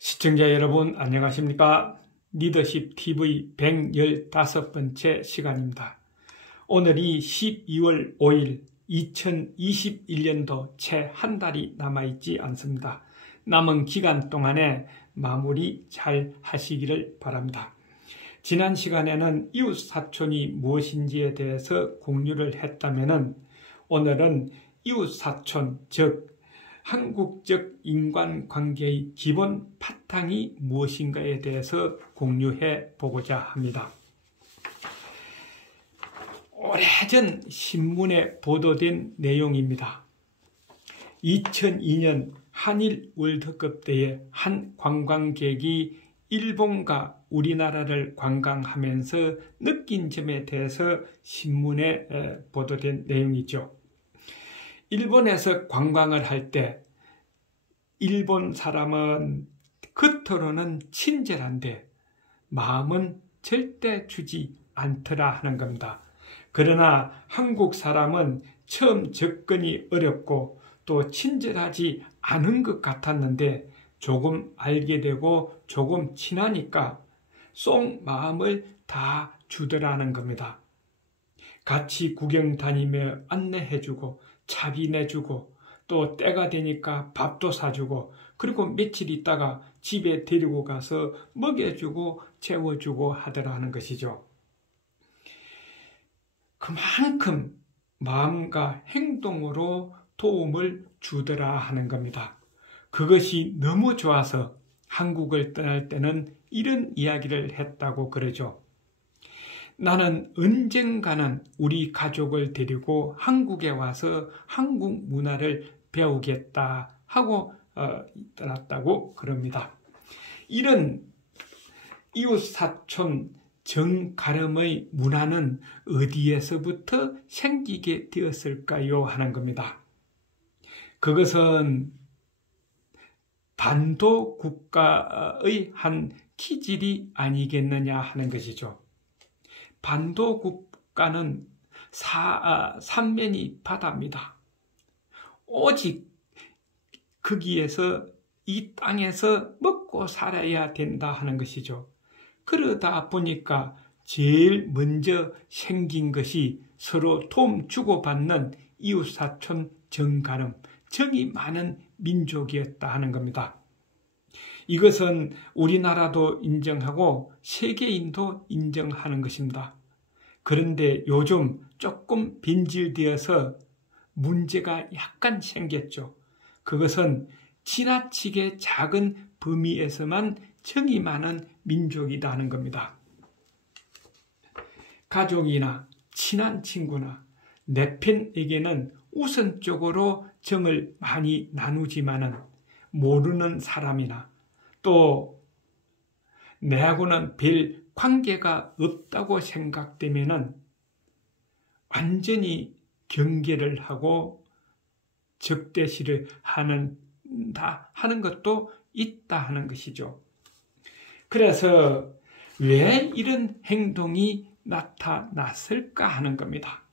시청자 여러분 안녕하십니까? 리더십 TV 115번째 시간입니다. 오늘이 12월 5일 2021년도 채 한 달이 남아있지 않습니다. 남은 기간 동안에 마무리 잘 하시기를 바랍니다. 지난 시간에는 이웃사촌이 무엇인지에 대해서 공유를 했다면 오늘은 이웃사촌, 즉 한국적 인간관계의 기본 바탕이 무엇인가에 대해서 공유해 보고자 합니다. 오래전 신문에 보도된 내용입니다. 2002년 한일 월드컵 때에 한 관광객이 일본과 우리나라를 관광하면서 느낀 점에 대해서 신문에 보도된 내용이죠. 일본에서 관광을 할 때 일본 사람은 겉으로는 친절한데 마음은 절대 주지 않더라 하는 겁니다. 그러나 한국 사람은 처음 접근이 어렵고 또 친절하지 않은 것 같았는데 조금 알게 되고 조금 친하니까 속 마음을 다 주더라는 겁니다. 같이 구경 다니며 안내해주고 차비 내주고 또 때가 되니까 밥도 사주고 그리고 며칠 있다가 집에 데리고 가서 먹여주고 재워주고 하더라는 것이죠. 그만큼 마음과 행동으로 도움을 주더라 하는 겁니다. 그것이 너무 좋아서 한국을 떠날 때는 이런 이야기를 했다고 그러죠. 나는 언젠가는 우리 가족을 데리고 한국에 와서 한국 문화를 배우겠다 하고 떠났다고 그럽니다. 이런 이웃사촌 정가름의 문화는 어디에서부터 생기게 되었을까요? 하는 겁니다. 그것은 반도 국가의 한 기질이 아니겠느냐 하는 것이죠. 반도 국가는 삼면이 바다입니다. 오직 거기에서 이 땅에서 먹고 살아야 된다 하는 것이죠. 그러다 보니까 제일 먼저 생긴 것이 서로 도움 주고받는 이웃사촌 정가름, 정이 많은 민족이었다 하는 겁니다. 이것은 우리나라도 인정하고 세계인도 인정하는 것입니다. 그런데 요즘 조금 빈질되어서 문제가 약간 생겼죠. 그것은 지나치게 작은 범위에서만 정이 많은 민족이다 하는 겁니다. 가족이나 친한 친구나 내 편에게는 우선적으로 정을 많이 나누지만은 모르는 사람이나 또 내하고는 별 관계가 없다고 생각되면은 완전히 경계를 하고 적대시를 하는 것도 있다 하는 것이죠. 그래서 왜 이런 행동이 나타났을까 하는 겁니다.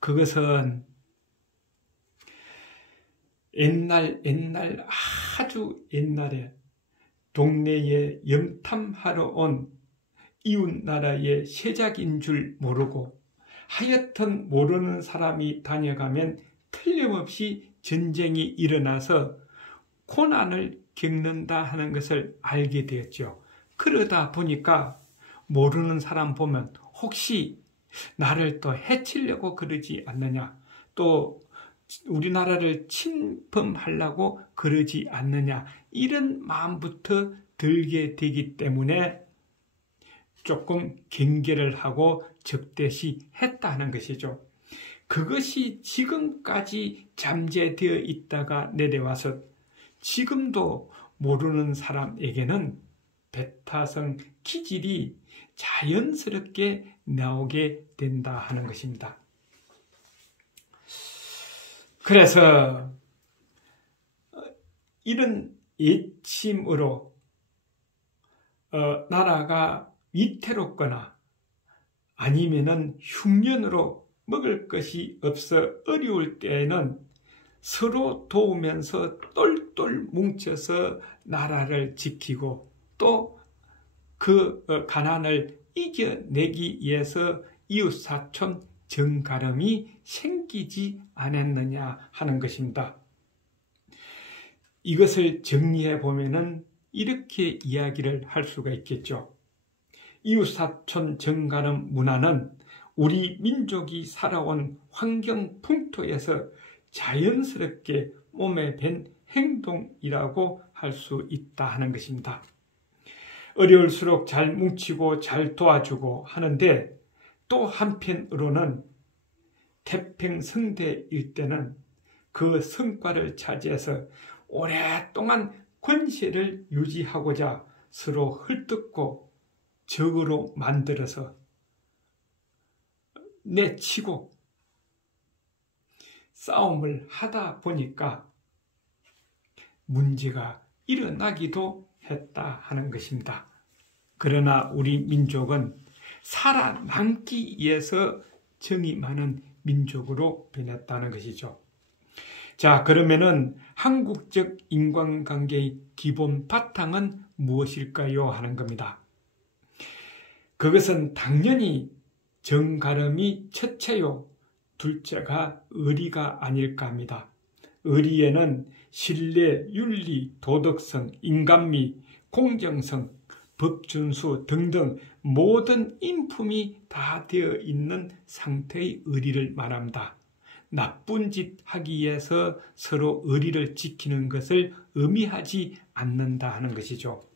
그것은 아주 옛날에 동네에 염탐하러 온 이웃나라의 세작인 줄 모르고 하여튼 모르는 사람이 다녀가면 틀림없이 전쟁이 일어나서 고난을 겪는다 하는 것을 알게 되었죠. 그러다 보니까 모르는 사람 보면 혹시 나를 또 해치려고 그러지 않느냐, 또 우리나라를 침범하려고 그러지 않느냐, 이런 마음부터 들게 되기 때문에 조금 경계를 하고 적대시했다는 것이죠. 그것이 지금까지 잠재되어 있다가 내려와서 지금도 모르는 사람에게는 배타성 기질이 자연스럽게 나오게 된다 하는 것입니다. 그래서 이런 예침으로 나라가 위태롭거나 아니면은 흉년으로 먹을 것이 없어 어려울 때에는 서로 도우면서 똘똘 뭉쳐서 나라를 지키고 또 그 가난을 이겨내기 위해서 이웃사촌 정가름이 생기지 않았느냐 하는 것입니다. 이것을 정리해 보면은 이렇게 이야기를 할 수가 있겠죠. 이웃사촌 정가름 문화는 우리 민족이 살아온 환경 풍토에서 자연스럽게 몸에 밴 행동이라고 할 수 있다 하는 것입니다. 어려울수록 잘 뭉치고 잘 도와주고 하는데 또 한편으로는 태평성대일 때는 그 성과를 차지해서 오랫동안 권세를 유지하고자 서로 헐뜯고 적으로 만들어서 내치고 싸움을 하다 보니까 문제가 일어나기도 했다 하는 것입니다. 그러나 우리 민족은 살아남기 위해서 정이 많은 민족으로 변했다는 것이죠. 자, 그러면은 한국적 인간관계의 기본 바탕은 무엇일까요? 하는 겁니다. 그것은 당연히 정가름이 첫째요, 둘째가 의리가 아닐까 합니다. 의리에는 신뢰, 윤리, 도덕성, 인간미, 공정성, 법준수 등등 모든 인품이 다 되어 있는 상태의 의리를 말합니다. 나쁜 짓 하기 위해서 서로 의리를 지키는 것을 의미하지 않는다 하는 것이죠.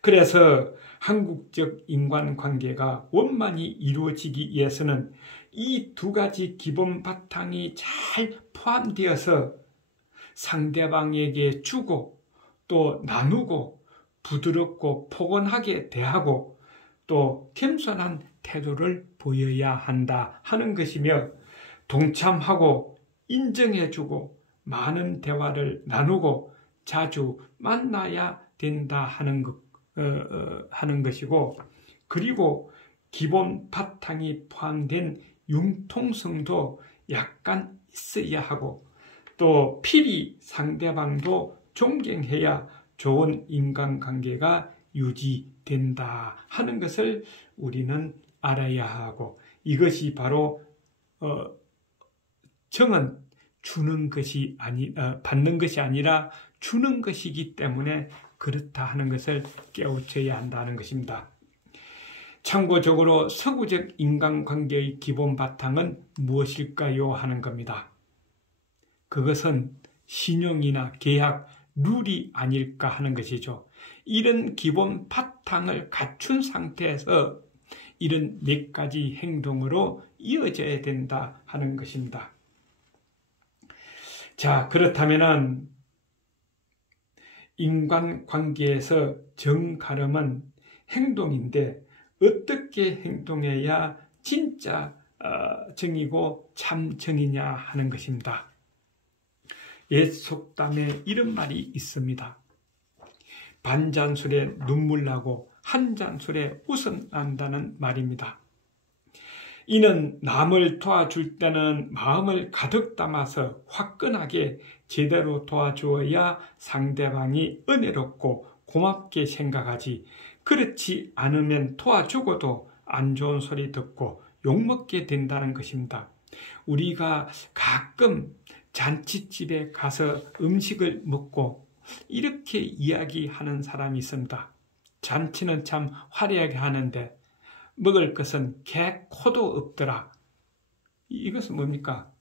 그래서 한국적 인간관계가 원만히 이루어지기 위해서는 이 두 가지 기본 바탕이 잘 포함되어서 상대방에게 주고 또 나누고 부드럽고 포근하게 대하고 또 겸손한 태도를 보여야 한다 하는 것이며, 동참하고 인정해주고 많은 대화를 나누고 자주 만나야 된다 하는 것이고, 그리고 기본 바탕이 포함된 융통성도 약간 있어야 하고 또 필히 상대방도 존경해야 좋은 인간관계가 유지된다 하는 것을 우리는 알아야 하고, 이것이 바로 정은 받는 것이 아니라 주는 것이기 때문에 그렇다 하는 것을 깨우쳐야 한다는 것입니다. 참고적으로 서구적 인간관계의 기본 바탕은 무엇일까요? 하는 겁니다. 그것은 신용이나 계약, 룰이 아닐까 하는 것이죠. 이런 기본 바탕을 갖춘 상태에서 이런 몇 가지 행동으로 이어져야 된다 하는 것입니다. 자, 그렇다면은 인간관계에서 정가름은 행동인데 어떻게 행동해야 진짜 정이고 참 정이냐 하는 것입니다. 옛 속담에 이런 말이 있습니다. 반잔술에 눈물 나고 한 잔술에 웃음 난다는 말입니다. 이는 남을 도와줄 때는 마음을 가득 담아서 화끈하게 제대로 도와주어야 상대방이 은혜롭고 고맙게 생각하지, 그렇지 않으면 도와주고도 안 좋은 소리 듣고 욕먹게 된다는 것입니다. 우리가 가끔 잔치집에 가서 음식을 먹고 이렇게 이야기하는 사람이 있습니다. 잔치는 참 화려하게 하는데 먹을 것은 개 코도 없더라. 이것은 뭡니까?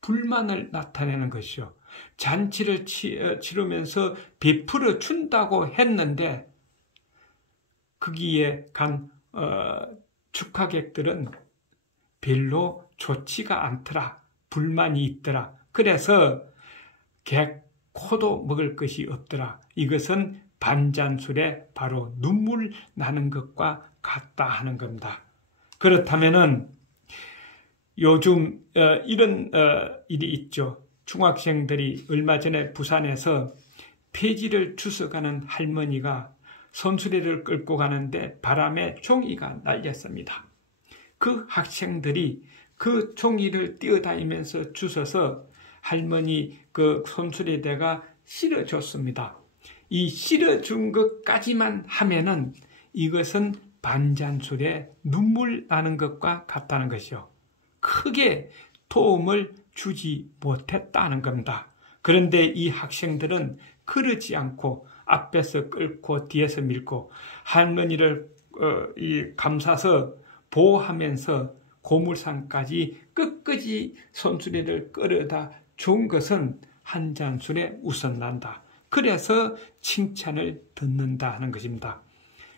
불만을 나타내는 것이죠. 잔치를 치르면서 베풀어 준다고 했는데 거기에 간 축하객들은 별로 좋지가 않더라. 불만이 있더라. 그래서 개 코도 먹을 것이 없더라. 이것은 반잔술에 바로 눈물 나는 것과 같다 하는 겁니다. 그렇다면은 요즘 이런 일이 있죠. 중학생들이 얼마 전에 부산에서 폐지를 주워가는 할머니가 손수레를 끌고 가는데 바람에 종이가 날렸습니다. 그 학생들이 그 종이를 뛰어다니면서 주워서 할머니 그 손수레대가 실어줬습니다. 이 실어준 것까지만 하면은 이것은 반잔술에 눈물 나는 것과 같다는 것이요. 크게 도움을 주지 못했다는 겁니다. 그런데 이 학생들은 그러지 않고 앞에서 끌고 뒤에서 밀고 할머니를 감싸서 보호하면서 고물상까지 끝까지 손수레를 끌어다 준 것은 한잔술에 웃어난다. 그래서 칭찬을 듣는다 하는 것입니다.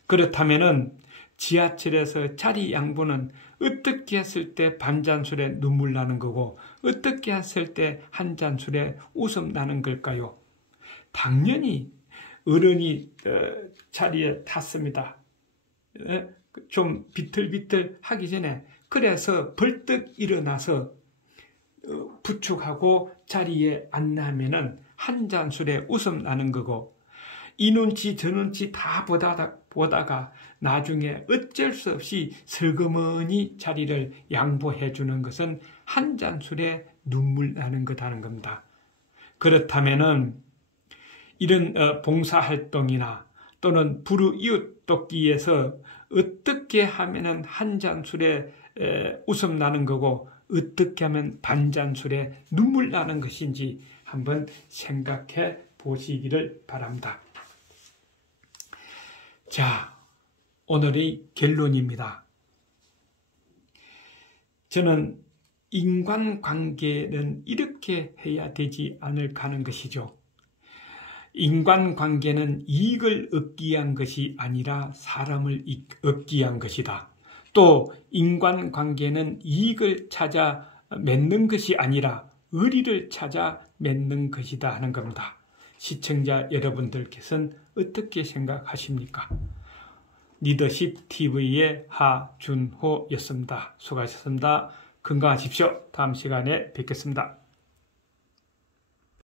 그렇다면은 지하철에서 자리 양보는 어떻게 했을 때 반잔술에 눈물 나는 거고 어떻게 했을 때 한잔술에 웃음 나는 걸까요? 당연히 어른이 자리에 탔습니다. 좀 비틀비틀 하기 전에 그래서 벌떡 일어나서 부축하고 자리에 앉으면은 한잔술에 웃음 나는 거고 이 눈치 저 눈치 다 보다가 나중에 어쩔 수 없이 슬그머니 자리를 양보해 주는 것은 한잔술에 눈물 나는 거다는 겁니다. 그렇다면은 이런 봉사활동이나 또는 불우이웃 돕기에서 어떻게 하면은 한잔술에 웃음 나는 거고 어떻게 하면 반잔술에 눈물 나는 것인지 한번 생각해 보시기를 바랍니다. 자, 오늘의 결론입니다. 저는 인간관계는 이렇게 해야 되지 않을까 하는 것이죠. 인간관계는 이익을 얻기 위한 것이 아니라 사람을 얻기 위한 것이다. 또 인간관계는 이익을 찾아 맺는 것이 아니라 의리를 찾아 맺는 것이다 하는 겁니다. 시청자 여러분들께서는 어떻게 생각하십니까? 리더십 TV의 하준호였습니다. 수고하셨습니다. 건강하십시오. 다음 시간에 뵙겠습니다.